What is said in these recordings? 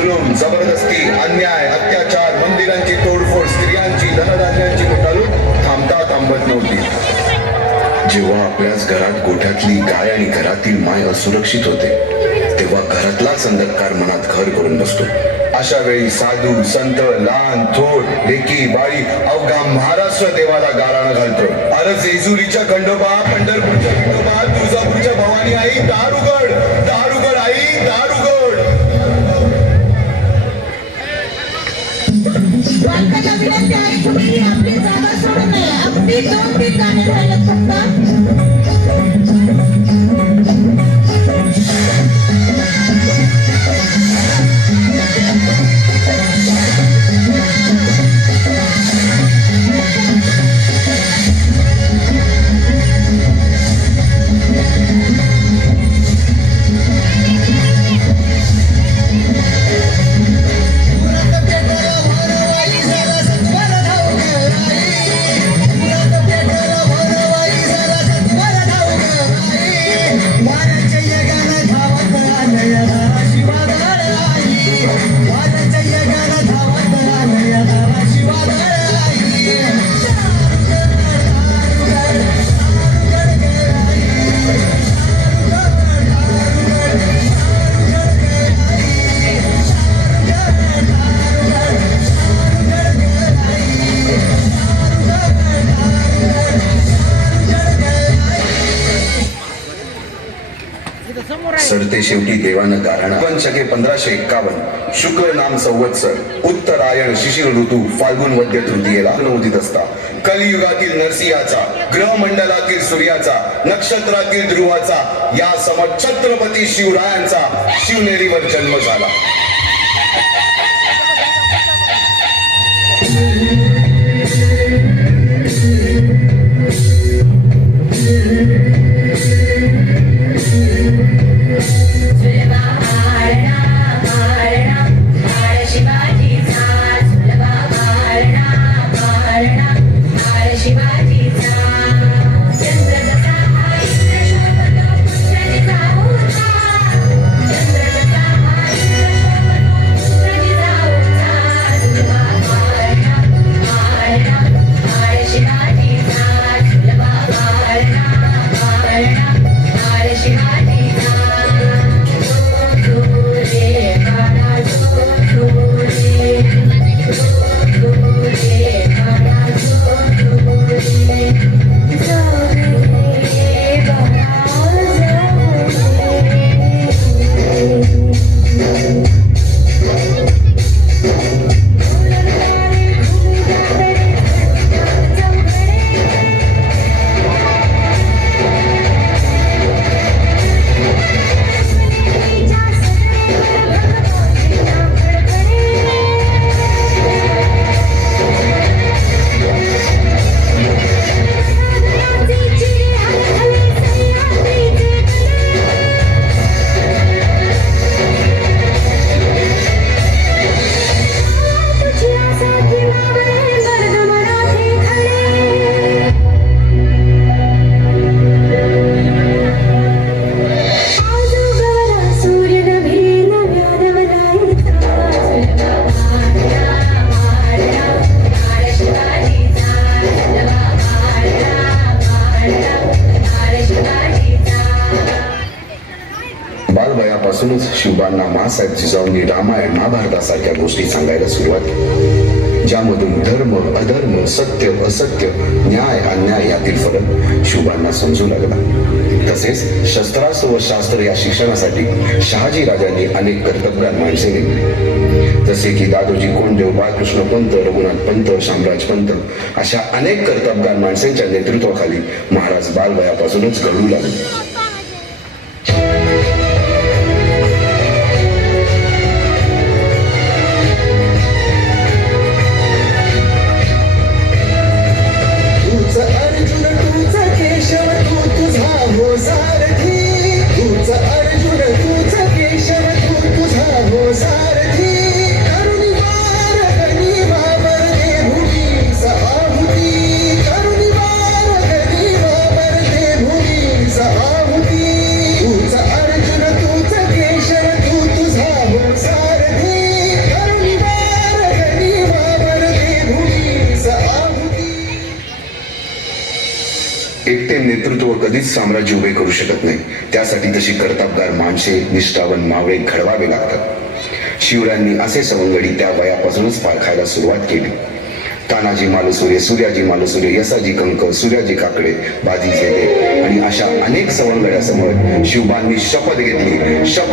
जुलूम, जबरदस्ती, अन्याय, अत्याचार, मंदिरांची तोडफोड, स्त्रियांची, धनधान्यांची लूट थांबता थांबत नव्हती. जेव्हा आपल्याच घरात गोठ्यातली गाय आणि घरातील माय असुरक्षित होते, तेव्हा घरातलाच अंधकार मनात घर करून बसतो. अशा वेळी साधू, संत, लहान थोर, लेकी, बाळी अवघा महाराष्ट्र देवाला गाराणं घालतो. अरे जेजुरीच्या खंडोबा, पंढरपूरच्या खंडोबा, तुळजापूरच्या भवानी आई, दार उघड, दार उघड आई, दार उघड. आपली जागा सोडून नये. आपली 2-3 गाणी राहिलेत फक्त. सरते शेवटी देवानं गाराणा. पंचके 1551 शुक्ल नाम संवत्सर, उत्तरायण शिशिर ऋतू, फाल्गुन वद्य तृतीयेला नवोदित असता कलियुगातील नरसिंहाचा, ग्रहमंडलातील सूर्याचा, नक्षत्रातील ध्रुवाचा, या सम छत्रपती शिवरायांचा शिवनेरीवर जन्म झाला. बालवयापासूनच शिवबांना माँसाहेब जिजाऊंनी रामायण महाभारतासारख्या गोष्टी सांगायला सुरुवात केली, ज्यामधून धर्म अधर्म, सत्य असत्य, न्याय अन्याय यातील फरक शिवबांना समजू लागला. तसेच शस्त्रास्त्र व शास्त्र या शिक्षणासाठी शहाजी राजांनी अनेक कर्तबगार माणसे नेमली, जसे की दादोजी कोंडदेव, बाळकृष्ण पंत, रघुनाथ पंत, शामराज पंत अशा अनेक कर्तबगार माणसांच्या नेतृत्वाखाली महाराज बालवयापासूनच घडू लागले. Oh साम्राज्य उभे करू शकत नाही. त्यासाठी तशी कर्तबगार माणसे, निष्ठावान मावळे घडवावे लागतात. शिवरायांनी असे सवंगडी त्या वयापासूनच पारखायला सुरुवात केली. तानाजी मालुसरे, सूर्याजी मालुसरे, यसाजी कंक, सूर्याजी काकडे, बाजी जेले आणि अशा अनेक सवंगड्यासमोर शिवबांनी शपथ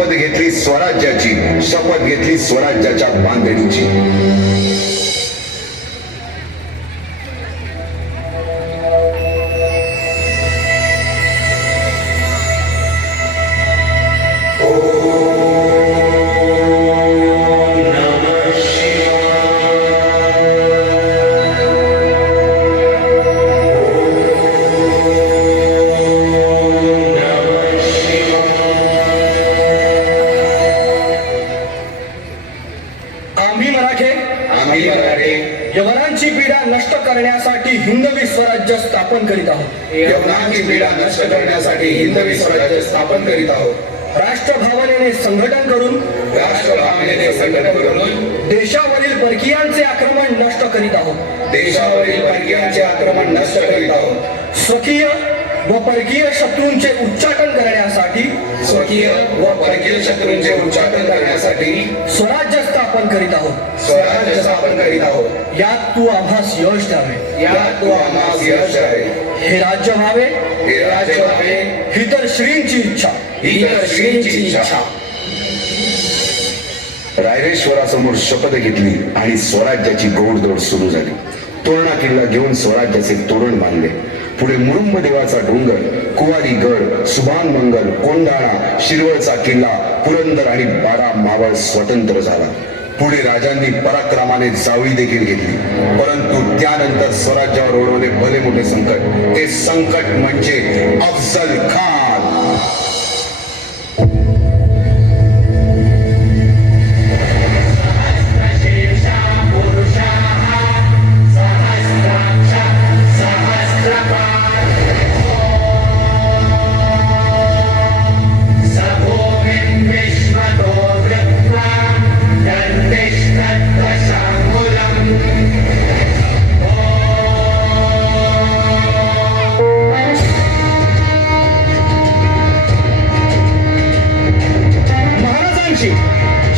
घेतली स्वराज्याची, शपथ घेतली स्वराज्याच्या बांधणीची. यवनांची पीडा नष्ट करण्यासाठी हिंदवी स्वराज्य स्थापन करीत आहोत. यवनांची पीडा नष्ट करण्यासाठी हिंदवी स्वराज्य स्थापन करीत आहोत. राष्ट्रभावनेने संघटन करून देशावरील परकीयांचे आक्रमण नष्ट करीत आहोत. देशावरील परकीयांचे आक्रमण नष्ट करीत आहोत. स्वकीय व परकीय शत्रूंचे उच्चाटन करण्यासाठी उच्चाटन करण्यासाठी स्वराज्य स्थापन करीत आहोत. स्वराज्य स्थापन करीत आहोत. यात तू आम्हास यश द्यावे. यात तू आम्हास यश आहे. हे राज्य व्हावे, हे राज्य व्हावे, ही तर श्रींची इच्छा. ही तर श्रींची इच्छा. रायरेश्वरासमोर शपथ घेतली आणि स्वराज्याची गोडदोड सुरू झाली. तोरणा किल्ला घेऊन स्वराज्याचे तोरण बांधले. पुढे मुरुंब देवाचा डोंगर, कुवारी गड, सुभान मंगल, कोंढाणा, शिरवळचा किल्ला, पुरंदर आणि 12 मावळ स्वतंत्र झाला. पुढे राजांनी पराक्रमाने जावळी देखील घेतली. परंतु त्यानंतर स्वराज्यावर ओढवले भले मोठे संकट. ते संकट म्हणजे अफजल खान.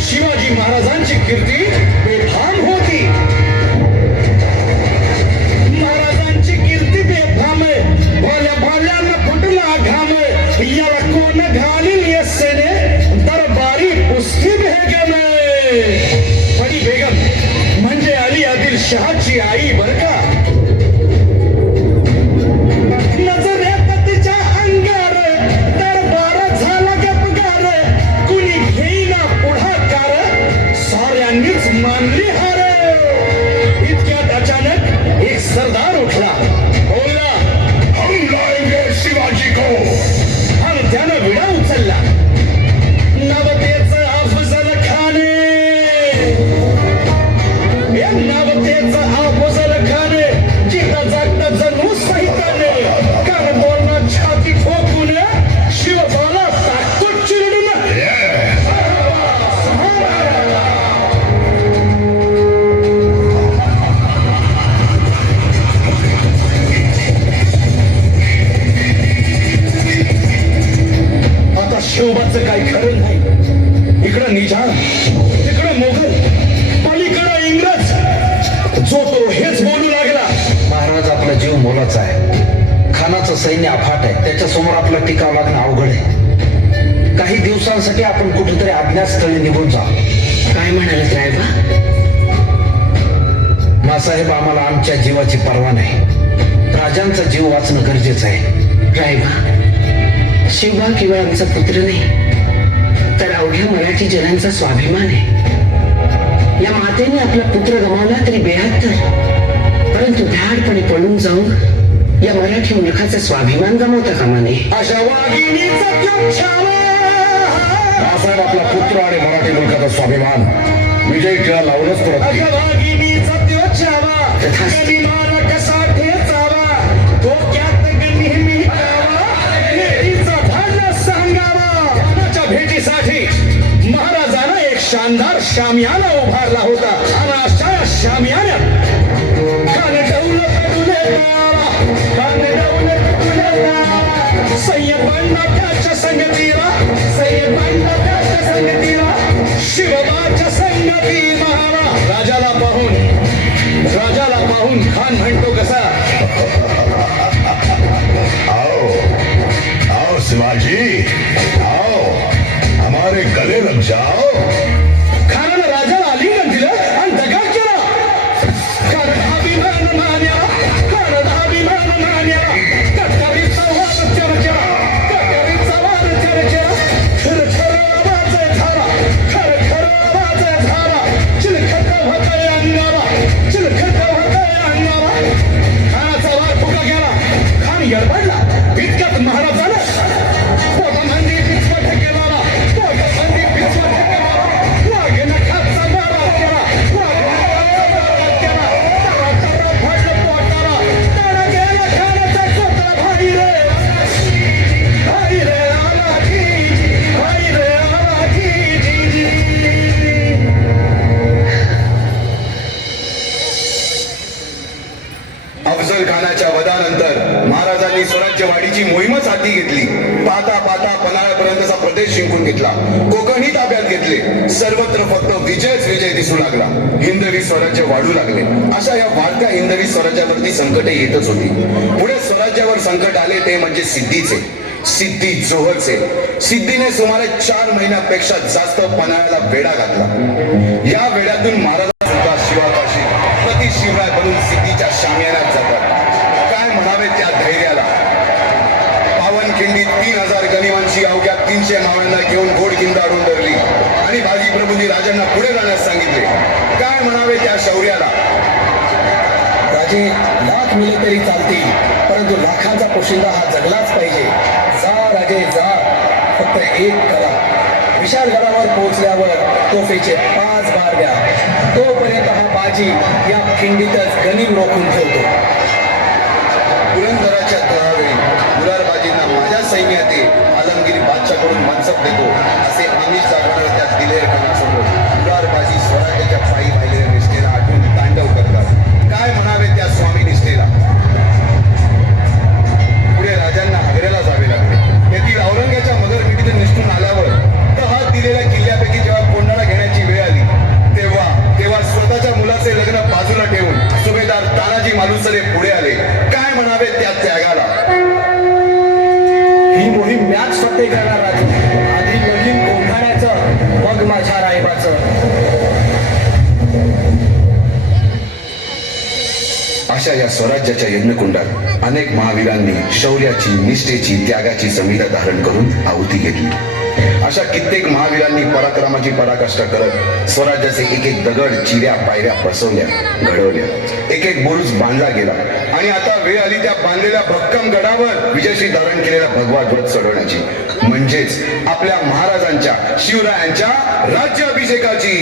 शिवाजी महाराजांची कीर्ती बेफाम होती. महाराजांची कीर्ती बेफाम, भोल्या भाल्यानं फुटला घाम. याला कोण घालील यस्सेने दरबारी कुस्ती बेगम. बडी बेगम म्हणजे अली आदिल शहाची आई बर का. नजरेत तिच्या अंगार दरबार झाला गपगार. कुणी घेईना पुढाकार, साऱ्यांनीच मानली हार. इतक्यात अचानक एक सरदार उठला, बोलला, हम लाएंगे शिवाजी को. आणि त्यानं विडा उचलला. नवतेचं अफजल खाने, नवतेचं अफजल खाने. जिथं जागतं जणू सैताने. कारण बोलणं छाती ठोकून शिवबाला टाकतो चिरडून. आता शिवबाचं काही खरं नाही. इकडं निजाम, तिकडं मोगल, पलीकडं इंग्रज. जो तो हेच बोलू लागला. महाराज, आपला जीव मोलाचा आहे. खानाचं सैन्य अफाट आहे. त्याच्यासमोर आपला टिकाव लागणं अवघड आहे. काही दिवसांसाठी आपण कुठेतरी अज्ञातस्थळी निघून जा. काय म्हणाल रायबा? मासाहेब, आम्हाला आमच्या जीवाची पर्वा नाही. राजांचा जीव वाचणं गरजेचं आहे. रायबा, शिवबा केवळ आमचा पुत्र नाही, तर अवघ्या मराठी जनांचा स्वाभिमान आहे. या मातेने आपला पुत्र गमावला तरी बेहत्तर, परंतु धाडपणे पळून जाऊन या मराठी मुलखाचा स्वाभिमान गमावता कामा नये. अशा वाघिणीचा त्यो छावा. मासाहेब, आपला पुत्र आणि मराठी मुलखाचा स्वाभिमान विजय खेळा लावूनच परत अशा वाघिणीचा त्यो छावा. तथास्तु. गनिमाला कसा ठेचावा, डोक्यात नेहमी ठेवावा. भेटीचा धाडला सांगावा. त्याच्या भेटीसाठी महाराजांना एक शानदार शामियाना उभारला होता. आणि अशा शामियान्यात कान डौल तुले तारा, कान डौल तुले तारा. सय्यदांना त्याच्या संगतीला सय्यदांना त्याच्या संगतीला शिवबाच्या संगती महारा राजाला पाहून खान म्हणतो कसा आओ आओ शिवाजी आओ हमारे गले लग जाओ खानानं राजाला आलिंगन दिलं आणि दगा केला अभिमान मान्याला कटरीचा वाद चर्चा खर आवाज झाला चिलखत होतय अंगाला खानाचा वाद फुका गेला खान गडबडला इतक्यात महाराज झाला पोटामध्ये पिचवट केला वाघेनं खातचा मारा केला अफजल खानाच्या वधानंतर महाराजांनी स्वराज्यवाढीची मोहीमच हाती घेतली. पाहता पाहता पन्हाळ्यापर्यंतचा प्रदेश जिंकून घेतला. कोकणही ताब्यात घेतले. सर्वत्र फक्त विजयच विजय दिसू लागला. हिंदवी स्वराज्य वाढू लागले. अशा या वाढत्या हिंदवी स्वराज्यावरती संकटे येतच होती. पुढे स्वराज्यावर संकट आले ते म्हणजे सिद्धी जोहरचे. सिद्धीने सुमारे 4 महिन्यापेक्षा जास्त पन्हाळ्याला वेढा घातला. या वेड्यातून महाराजांचा शिवाकाशी प्रति शिवराय बनून सिद्धीच्या शामियानात जातात. काय म्हणावे त्या धैर्याला. पावनखिंडीत 3000 गनिमांची अवघ्या 300 मावळ्यांना घेऊन घोडखिंड अडून धरली आणि बाजी प्रभूंनी राजांना पुढे जाण्यास सांगितले. काय म्हणावे त्या शौर्याला. राजे लाख मिले तरी चालतील परंतु लाखांचा पोशिंदा हा जगलाच पाहिजे. जा राजे जा, फक्त एक करा. विशालगडावर पोहोचल्यावर तोफेचे 5 बार द्या. तोपर्यंत हा बाजी या खिंडीतच गनिम रोखून ठेवतो. पुरंदराच्या तळावेळी मुरारबाजींना माझ्या सैन्यात आलमगिरी बादशाहकडून मनसब देतो असे आमिष दाखवणाऱ्या त्या दिलेर खानासमोर मुरारबाजी स्वराज्याच्या पायी वाहिलेल्या निष्ठेला आठवून तांडव करतात. काय म्हणावे त्या स्वामी निष्ठेला. पुढे राजांना आग्र्याला जावे लागले. येथील औरंग्याच्या मगरमिठीतून निष्ठून आल्यावर तहात दिलेल्या किल्ल्यापैकी जेव्हा कोंडाणा घेण्याची वेळ आली तेव्हा स्वतःच्या मुलाचे लग्न बाजूला ठेवून सुभेदार तानाजी मालुसरे पुढे आले. काय म्हणावे त्या त्यागाला. ही मोहीम मॅच फत्ते करणार राजे. आधी मोहीम कोंढाण्याचं मग माझ्या रायबाचं. अशा या स्वराज्याच्या यज्ञकुंडात अनेक महावीरांनी शौर्याची, निष्ठेची, त्यागाची संविधा धारण करून आहुती घेतली. अशा कित्येक महावीरांनी पराक्रमाची पराकाष्ठा करत स्वराज्याचे एक एक दगड, चिऱ्या, पायऱ्या बसवल्या, घडवल्या. एक एक बुरुज बांधला गेला आणि आता वेळ आली त्या बांधलेल्या भक्कम गडावर विजयश्री धारण केलेला भगवा ध्वज चढवण्याची, म्हणजेच आपल्या महाराजांच्या, शिवरायांच्या राज्याभिषेकाची.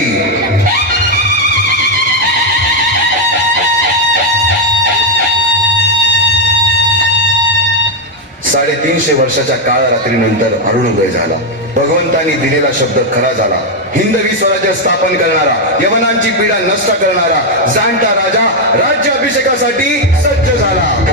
350 वर्षाच्या काळरात्रीनंतर अरुणोदय झाला. भगवंतांनी दिलेला शब्द खरा झाला. हिंदवी स्वराज्य स्थापन करणारा, यवनांची पीडा नष्ट करणारा जाणता राजा राज्याभिषेकासाठी सज्ज झाला.